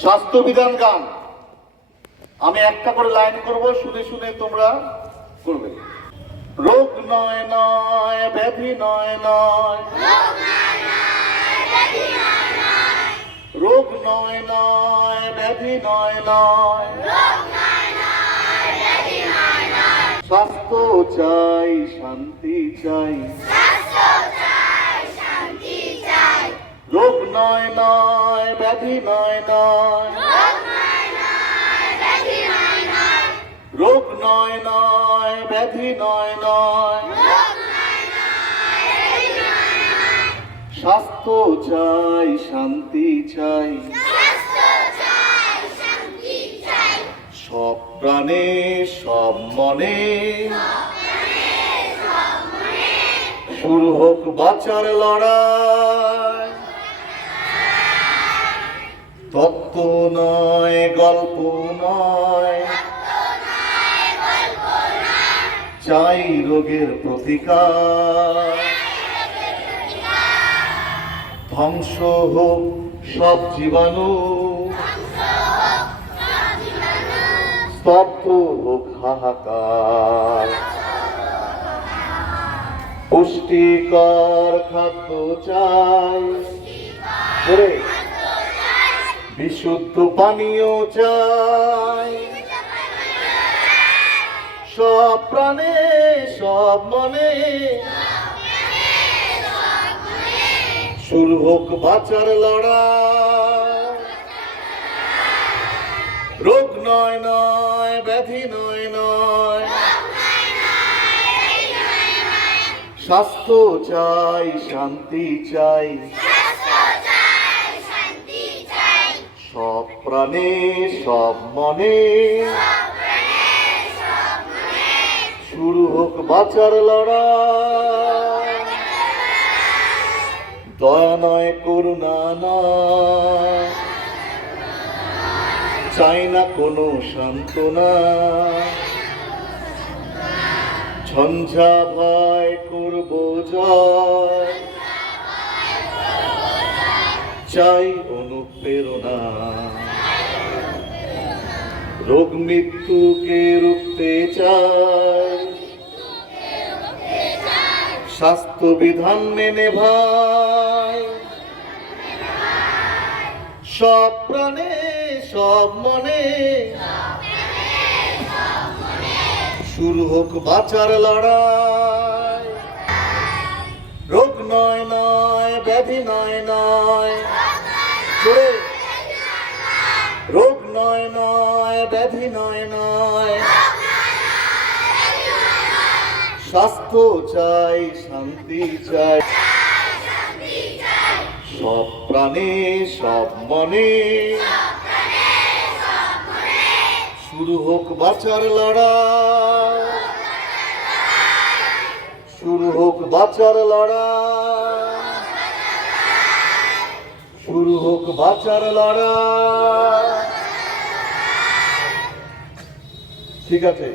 স্বাস্থ্যবিধান গান আমি একটা করে লাইন করব, শুনে শুনে তোমরা করবে। রোগ নয় নয় ব্যাধি নয় নয়, রোগ নয় নয় ব্যাধি নয় নয়, স্বাস্থ্য চাই শান্তি চাই, রোগ নয় নয় ব্যাধি নয় নয়, রোগ নয় নয় ব্যাধি নয় নয়, স্বাস্থ্য চাই শান্তি চাই, সব প্রাণে সব মনে শুরু হোক বাঁচার লড়াই। তত্ত্ব নয় গল্প নয়, চাই রোগের প্রতিকার। ধ্বংস হোক সব জীবাণু, স্তব্ধ হোক হাহাকার। পুষ্টিকর খাদ্য চাই, বিশুদ্ধ পানীয় চাই, সব প্রাণে সব মনে শুরু হোক বাঁচার লড়াই। রোগ নয় নয় ব্যাধি নয় নয়, স্বাস্থ্য চাই শান্তি চাই, সব প্রাণে সব মনে শুরু হোক বাঁচার লড়াই। দয়া নয় করুণা নয়, চাই না কোনো সান্ত্বনা, ঝঞ্ঝা ভয় করব জয়, চাই অনুপ্রেরণা। রোগ মৃত্যুকে রুখতে চাই, স্বাস্থ্য বিধান মেনে ভাই। সব প্রাণে সব মনে শুরু হোক বাঁচার লড়াই। রোগ নয় নয় ব্যাধি নয় নয়, রোগ নয় নয় ব্যাধি নয় নয়, স্বাস্থ্য চাই শান্তি চাই, সব প্রাণে সব মনে শুরু হোক বাঁচার লড়াই। শুরু হোক বাঁচার লড়াই, শুরু হোক বাঁচার লড়াই। ঠিক আছে।